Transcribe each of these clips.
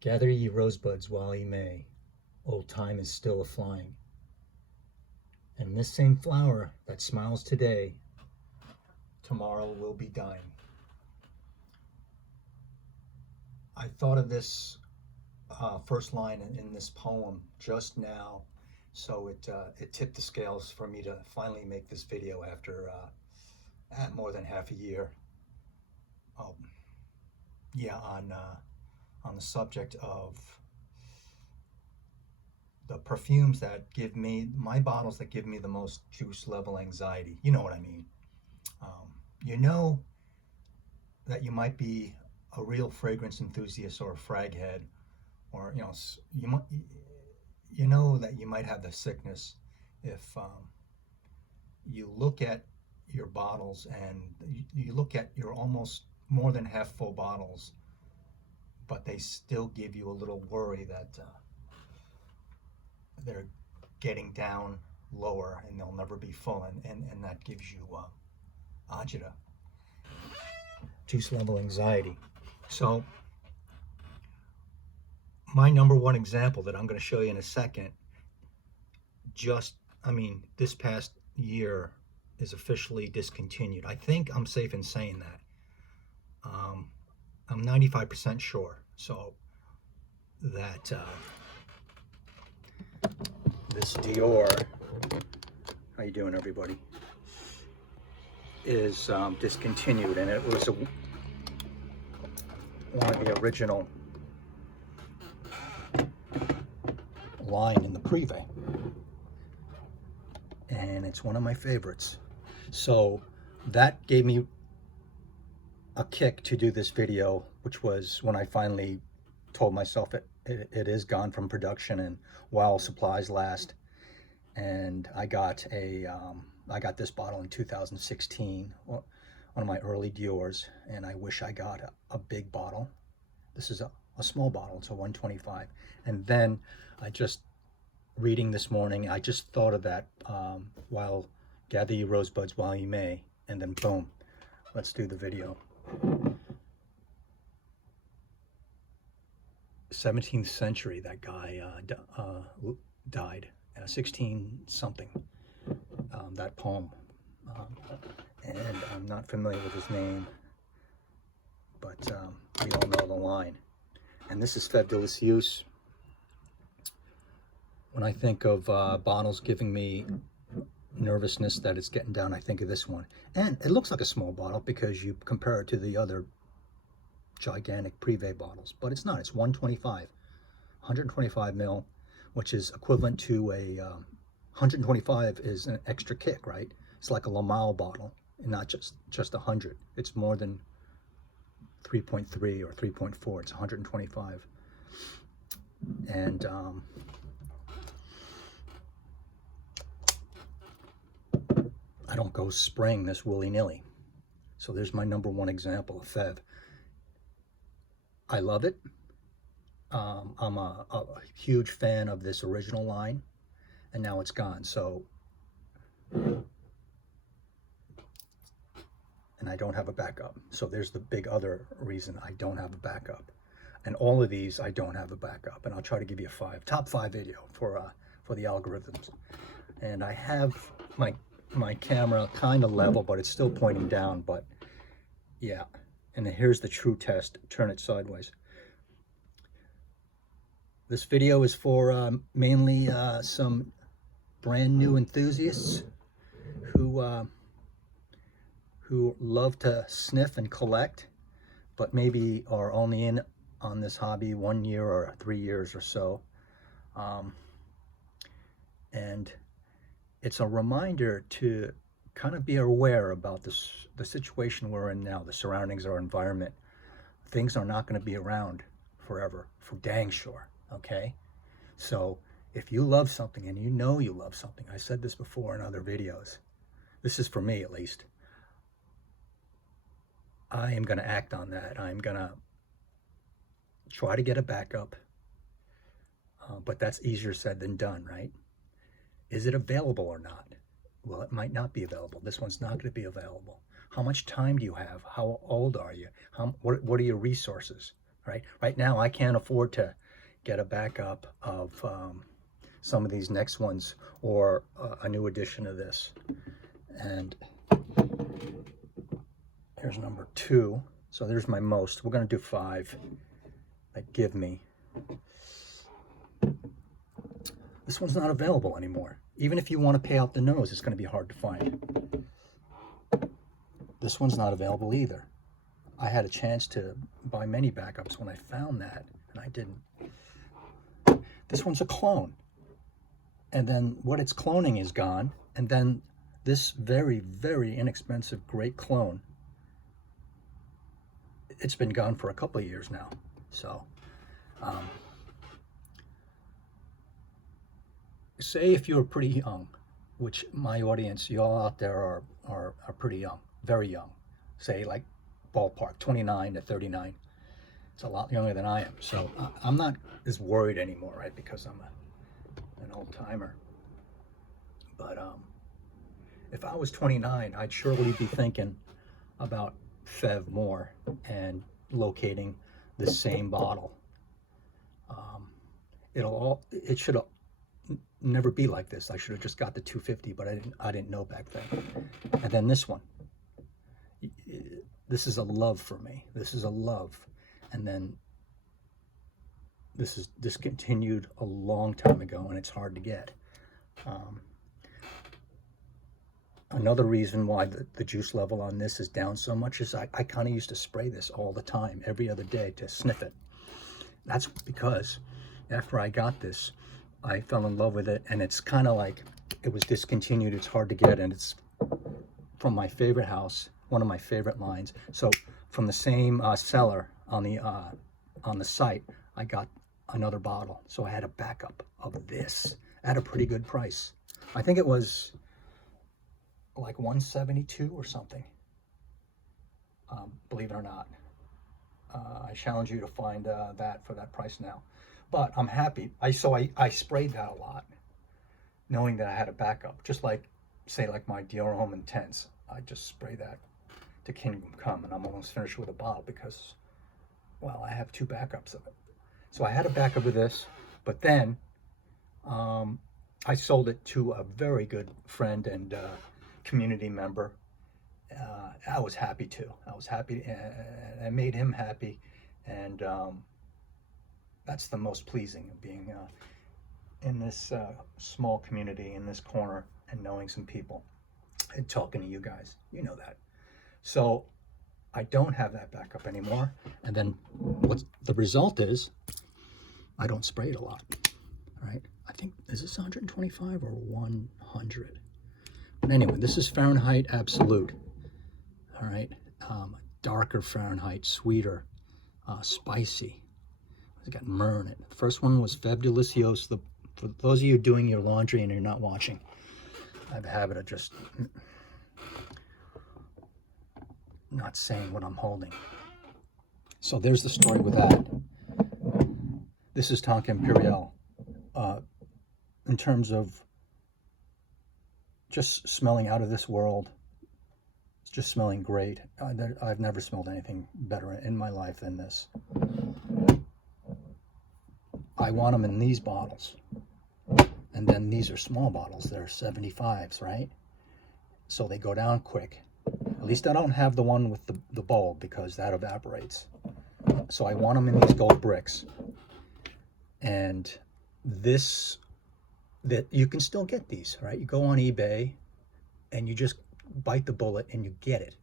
Gather ye rosebuds while ye may, old time is still a-flying. And this same flower that smiles today, tomorrow will be dying. I thought of this first line in this poem just now, so it tipped the scales for me to finally make this video after more than half a year. Um, yeah, on the subject of the perfumes that give me, my bottles that give me the most juice level anxiety. You know what I mean. You know that you might be a real fragrance enthusiast or a frag head, or you know that you might have the sickness if you look at your bottles and you look at your almost more than half full bottles, but they still give you a little worry that they're getting down lower and they'll never be full, and that gives you agita, juice level anxiety. So my number one example that I'm going to show you in a second, this past year is officially discontinued. I think I'm safe in saying that. I'm 95% sure. So that this Dior, how you doing, everybody, is discontinued, and it was one of the original line in the Privé, and it's one of my favorites. So that gave me a kick to do this video, which was when I finally told myself it is gone from production and while supplies last. And I got this bottle in 2016, one of my early Dior's, and I wish I got a big bottle. This is a small bottle, it's a 125. And then I just, reading this morning, I just thought of that, while gather ye rosebuds while ye may, and then boom, let's do the video. 17th century, that guy died, 16 something, that poem, and I'm not familiar with his name, but we all know the line. And this is Fève Dèlicieuse. When I think of bottles giving me nervousness that it's getting down, I think of this one. And it looks like a small bottle because you compare it to the other gigantic Privé bottles, but it's not. It's 125 mil, which is equivalent to a 125 is an extra kick, right? It's like a Lamal bottle, and not just 100. It's more than 3.3 or 3.4. It's 125. And I don't go spraying this willy-nilly. So there's my number one example of Fève. I love it. I'm a huge fan of this original line, and now it's gone. So, and I don't have a backup. So there's the big other reason I don't have a backup. And all of these I don't have a backup. And I'll try to give you a top five video for the algorithms. And I have my camera kind of level, but it's still pointing down. But yeah. And then here's the true test. Turn it sideways. This video is for mainly some brand new enthusiasts who love to sniff and collect, but maybe are only in on this hobby 1 year or 3 years or so. And it's a reminder to kind of be aware about the situation we're in now, the surroundings, our environment. Things are not going to be around forever, for dang sure, okay? So if you love something, and you know you love something, I said this before in other videos, this is for me at least, I am going to act on that. I'm going to try to get a backup, but that's easier said than done, right? Is it available or not? Well, it might not be available. This one's not going to be available. How much time do you have? How old are you? What are your resources? right? Right now, I can't afford to get a backup of some of these next ones or a new edition of this. And here's number 2. So there's my most. We're going to do 5 that give me. This one's not available anymore. Even if you want to pay out the nose, it's going to be hard to find. This one's not available either. I had a chance to buy many backups when I found that, and I didn't. This one's a clone. And then what it's cloning is gone. And then this very, very inexpensive, great clone, it's been gone for a couple of years now. So, say if you're pretty young, which my audience, y'all out there are pretty young, very young, say like ballpark 29 to 39. It's a lot younger than I am. So I'm not as worried anymore, right? Because I'm an old timer. But if I was 29, I'd surely be thinking about Fève more and locating the same bottle. It should never be like this. I should have just got the 250, but I didn't know back then. And then this one. This is a love for me. This is a love. And then this is discontinued a long time ago, and it's hard to get. Another reason why the juice level on this is down so much is I kind of used to spray this all the time, every other day, to sniff it. That's because after I got this, I fell in love with it, and it's kind of like it was discontinued. It's hard to get, and it's from my favorite house, one of my favorite lines. So from the same seller on the site, I got another bottle. So I had a backup of this at a pretty good price. I think it was like 172 or something. Believe it or not. I challenge you to find that for that price now. But I'm happy. I sprayed that a lot, knowing that I had a backup. Just like, say, like my Dior Homme Intense. I just spray that to Kingdom Come, and I'm almost finished with a bottle because, well, I have 2 backups of it. So I had a backup of this, but then I sold it to a very good friend and community member. I was happy too. I was happy, and I made him happy, and that's the most pleasing of being in this small community, in this corner, and knowing some people and talking to you guys. You know that. So I don't have that backup anymore, and then what the result is, I don't spray it a lot. All right, I think, is this 125 or 100? But anyway, this is Fahrenheit Absolute. All right, darker Fahrenheit, sweeter, spicy. It's got myrrh in it. The first one was Fève Dèlicieuse. For those of you doing your laundry and you're not watching, I have a habit of just not saying what I'm holding. So there's the story with that. This is Tonka Impériale. In terms of just smelling out of this world, it's just smelling great. I've never smelled anything better in my life than this. I want them in these bottles. And then these are small bottles. They're 75s, right? So they go down quick. At least I don't have the one with the bulb because that evaporates. So I want them in these gold bricks. And this, that you can still get these, right? You go on eBay and you just bite the bullet and you get it.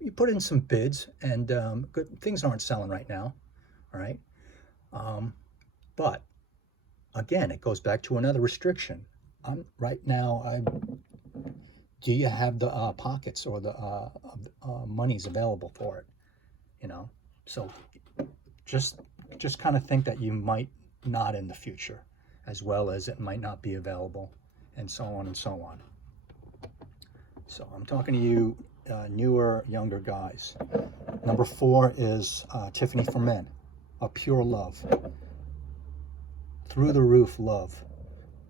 You put in some bids, and good things aren't selling right now, all right? But again, it goes back to another restriction. Right now, do you have the pockets or the monies available for it? You know, so just kind of think that you might not in the future, as well as it might not be available, and so on and so on. So I'm talking to you newer, younger guys. Number 4 is Tiffany for Men, a pure love. Through the roof love.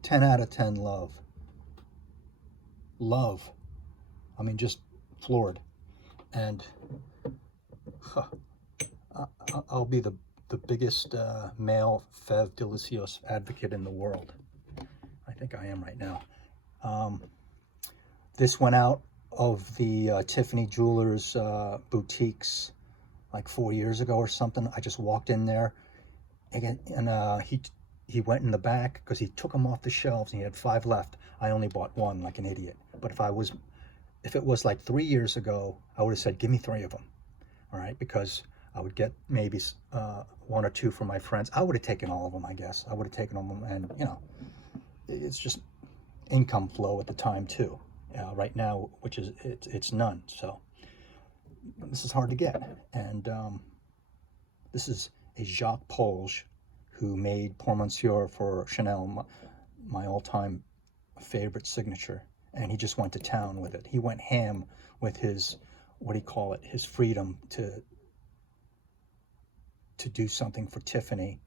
10 out of 10 love. Love. I mean, just floored. And I'll be the the biggest male Fève Dèlicieuse advocate in the world. I think I am right now. This went out of the Tiffany Jewelers boutiques like 4 years ago or something. I just walked in there, and he went in the back because he took them off the shelves and he had 5 left. I only bought 1 like an idiot. But if it was like 3 years ago, I would have said, give me 3 of them. All right, because I would get maybe 1 or 2 for my friends. I would have taken all of them, I guess. I would have taken them, and you know, it's just income flow at the time too. Right now, which is it's none. So this is hard to get, and this is a Jacques Polge who made Pour Monsieur for Chanel, my all-time favorite signature, and he just went to town with it. He went ham with his, what do you call it, his freedom to do something for Tiffany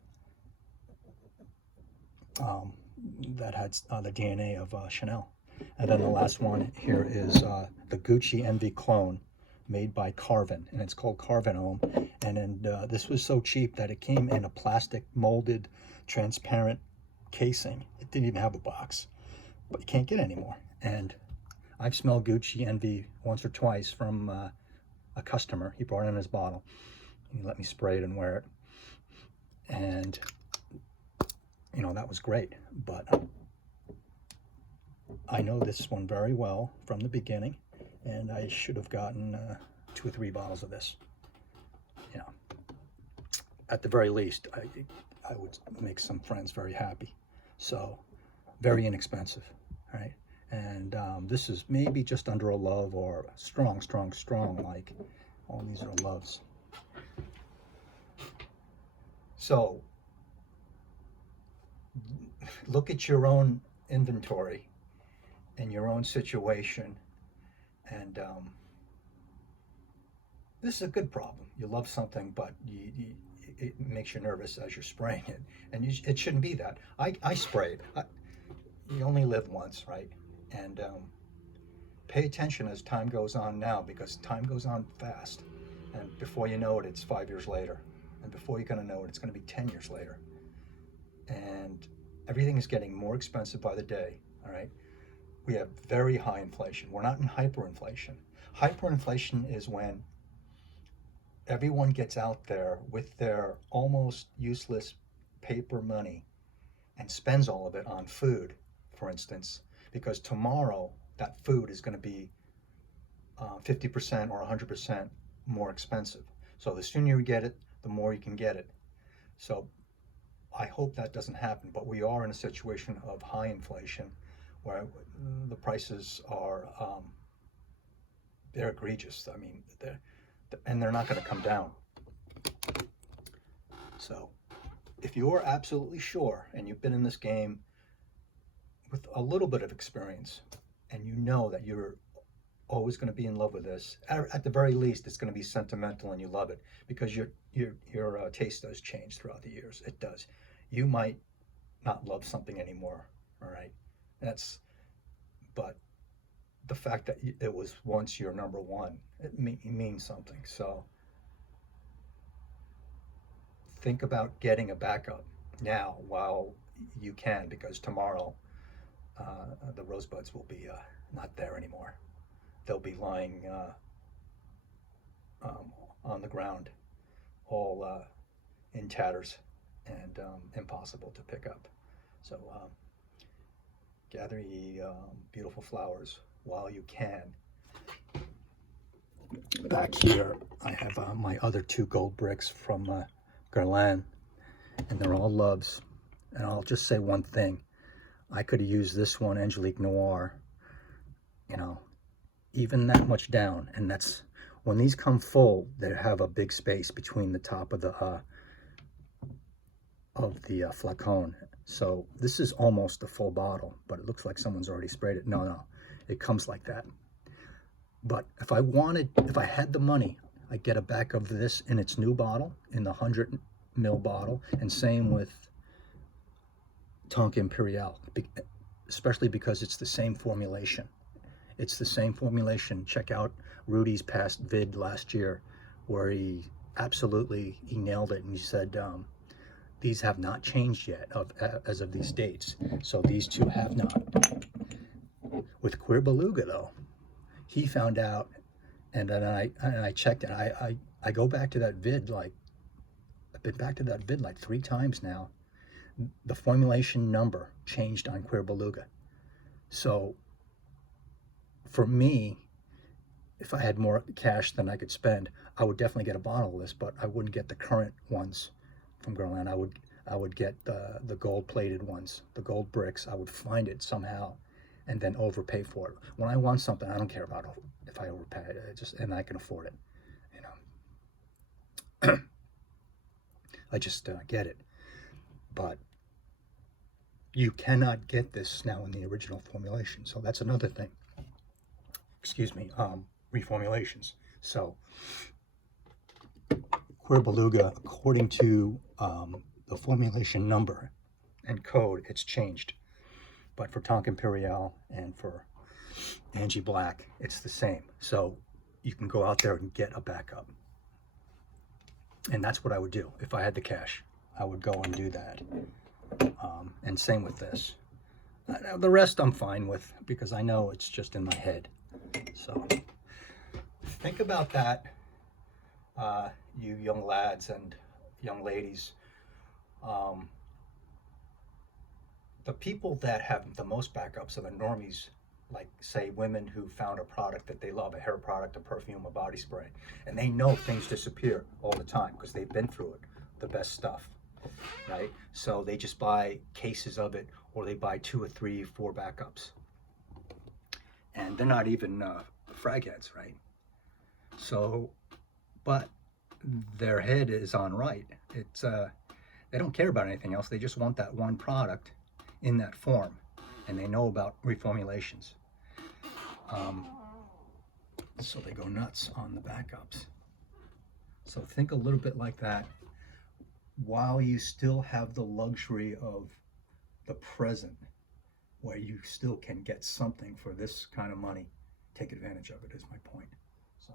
that had the DNA of Chanel. And then the last one here is the Gucci Envy clone made by Carven, and it's called Carven Homme. And this was so cheap that it came in a plastic molded transparent casing. It didn't even have a box, but you can't get any more. And I've smelled Gucci Envy once or twice from a customer. He brought in his bottle. He let me spray it and wear it, and you know, that was great. But I know this one very well from the beginning, and I should have gotten 2 or 3 bottles of this. You know, at the very least, I would make some friends very happy. So, very inexpensive, right? And this is maybe just under a love, or strong, strong, strong, like all these are loves. So, look at your own inventory and your own situation, and this is a good problem. You love something, but it makes you nervous as you're spraying it, and it shouldn't be that. I sprayed. You only live once, right? And pay attention as time goes on now, because time goes on fast, and before you know it, it's 5 years later, and before you're going to know it, it's going to be 10 years later, and everything is getting more expensive by the day. All right, we have very high inflation. We're not in hyperinflation. Hyperinflation is when everyone gets out there with their almost useless paper money and spends all of it on food, for instance, because tomorrow that food is going to be 50% or 100% more expensive. So the sooner you get it, the more you can get it. So I hope that doesn't happen, but we are in a situation of high inflation where the prices are, they're egregious. I mean, they're not going to come down. So if you're absolutely sure, and you've been in this game with a little bit of experience, and you know that you're always going to be in love with this, at the very least, it's going to be sentimental and you love it, because your taste does change throughout the years. It does. You might not love something anymore, all right? But the fact that it was once your number one, it means something. So think about getting a backup now while you can, because tomorrow the rosebuds will be not there anymore. They'll be lying on the ground, all in tatters, and impossible to pick up. So gather ye beautiful flowers while you can. Back here I have my other 2 gold bricks from Guerlain, and they're all loves. And I'll just say one thing: I could have used this one, Angélique Noire, you know, even that much down, and that's when these come full, they have a big space between the top of the flacon. So this is almost a full bottle, but it looks like someone's already sprayed it. No, it comes like that. But if I had the money, I'd get a back of this in its new bottle, in the 100 ml bottle, and same with Tonka Impériale, especially because it's the same formulation. It's the same formulation. Check out Rudy's past vid last year, where he absolutely, he nailed it. And he said, these have not changed yet as of these dates. So these two have not. With Cuir Béluga, though, he found out, and then I checked it. I go back to that vid, like, I've been back to that vid like 3 times now. The formulation number changed on Cuir Béluga. So for me, if I had more cash than I could spend, I would definitely get a bottle of this, but I wouldn't get the current ones from Guerlain. I would get the gold-plated ones, the gold bricks. I would find it somehow and then overpay for it. When I want something, I don't care about if I overpay it, and I can afford it, you know. I just get it. But you cannot get this now in the original formulation. So that's another thing. Excuse me, reformulations. So Cuir Béluga, according to the formulation number and code, it's changed. But for Tonka Impériale and for Angie Black, it's the same. So you can go out there and get a backup. And that's what I would do. If I had the cash, I would go and do that. And same with this. The rest I'm fine with because I know it's just in my head. So think about that, you young lads and young ladies. The people that have the most backups are the normies, like say women who found a product that they love, a hair product, a perfume, a body spray, and they know things disappear all the time because they've been through it, the best stuff, right? So they just buy cases of it, or they buy 2 or 3 or 4 backups, and they're not even frag heads, right? So, but their head is on right. It's they don't care about anything else. They just want that one product in that form, and they know about reformulations. So they go nuts on the backups. So think a little bit like that while you still have the luxury of the present, where you still can get something for this kind of money. Take advantage of it is my point. So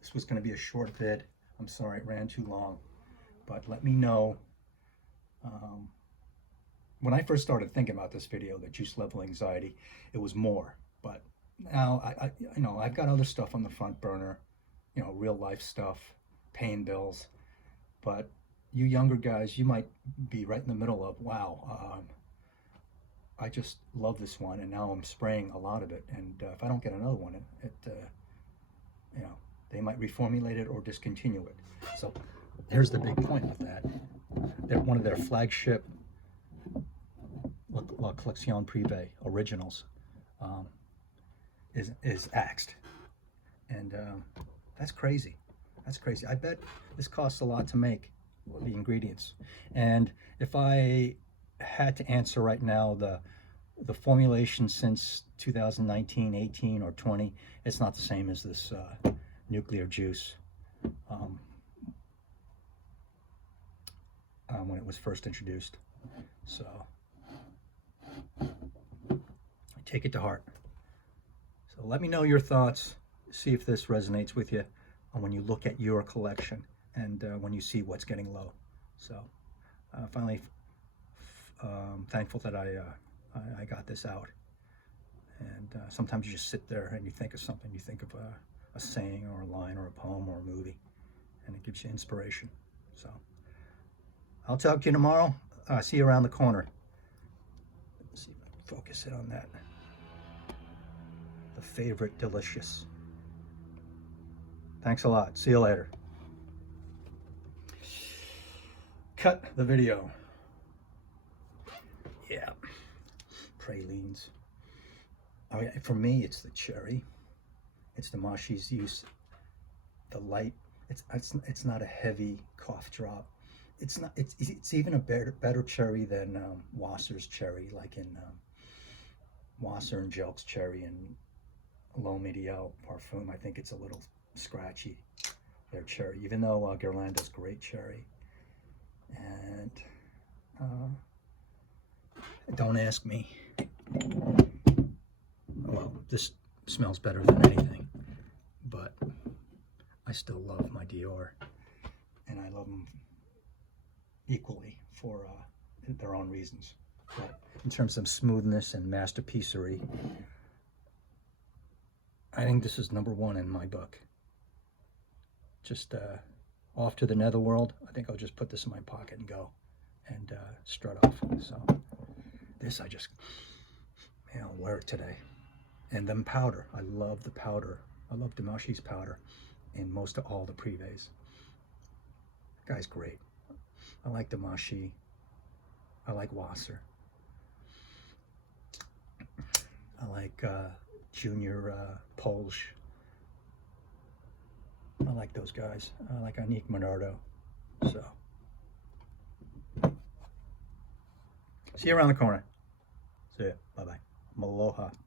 this was going to be a short vid. I'm sorry it ran too long, but let me know. When I first started thinking about this video, the juice level anxiety, it was more. But now you know, I've got other stuff on the front burner, you know, real life stuff, paying bills. But you younger guys, you might be right in the middle of, wow, I just love this one, and now I'm spraying a lot of it. And if I don't get another one, you know, they might reformulate it or discontinue it. So here's the big point with that. One of their flagship La Collection Privée originals is axed, and that's crazy. That's crazy. I bet this costs a lot to make, the ingredients. And if I had to answer right now, the formulation since 2019, 18, or 20, it's not the same as this nuclear juice when it was first introduced. So I take it to heart. So let me know your thoughts. See if this resonates with you when you look at your collection and when you see what's getting low. So finally, thankful that I got this out. And sometimes you just sit there and you think of something. You think of a saying or a line or a poem or a movie, and it gives you inspiration. So I'll talk to you tomorrow. See you around the corner. Let's see if I can focus it on that. The favorite delicious. Thanks a lot. See you later. Cut the video. Yeah. Pralines. Oh, yeah. For me, it's the cherry. It's the Mashi's use. The light. It's not a heavy cough drop. It's not. It's even a better cherry than Wasser's cherry, like in Wasser and Jelk's cherry and L'Homme Ideal Perfume. I think it's a little scratchy, their cherry, even though Guerlain does great cherry. And don't ask me. Well, this smells better than anything, but I still love my Dior. love them equally for their own reasons. But in terms of smoothness and masterpiecery, I think this is number one in my book. Just off to the netherworld. I think I'll just put this in my pocket and go and strut off. So this, I just, man, I'll wear it today. And then powder. I love the powder. I love Dimashi's powder in most of all the privés. Guy's great. I like Damashi. I like Wasser. I like Junior Polsch. I like those guys. I like Anique Monardo. So, see you around the corner. See ya. Bye-bye. Aloha.